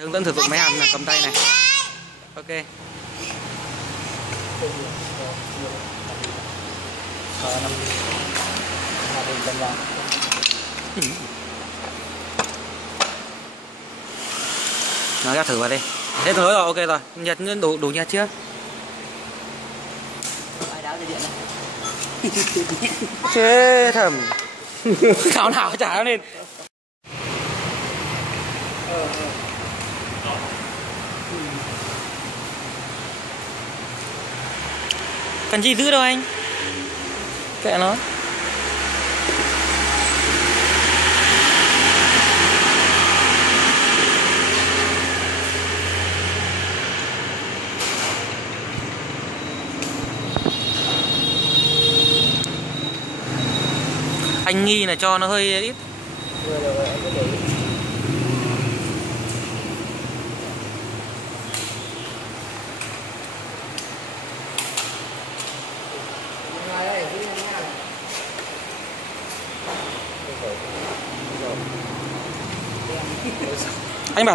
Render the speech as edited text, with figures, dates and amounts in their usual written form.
Hướng dẫn sử dụng máy hàn là cầm tay này. Ok. Nó ra thử vào đi. Thế rồi, ok rồi. Nhật đủ nhật chưa? Chết thầm. Khảo nào trả lên. Cần gì giữ đâu anh. Kệ nó. Anh nghi là cho nó hơi ít. Anh bảo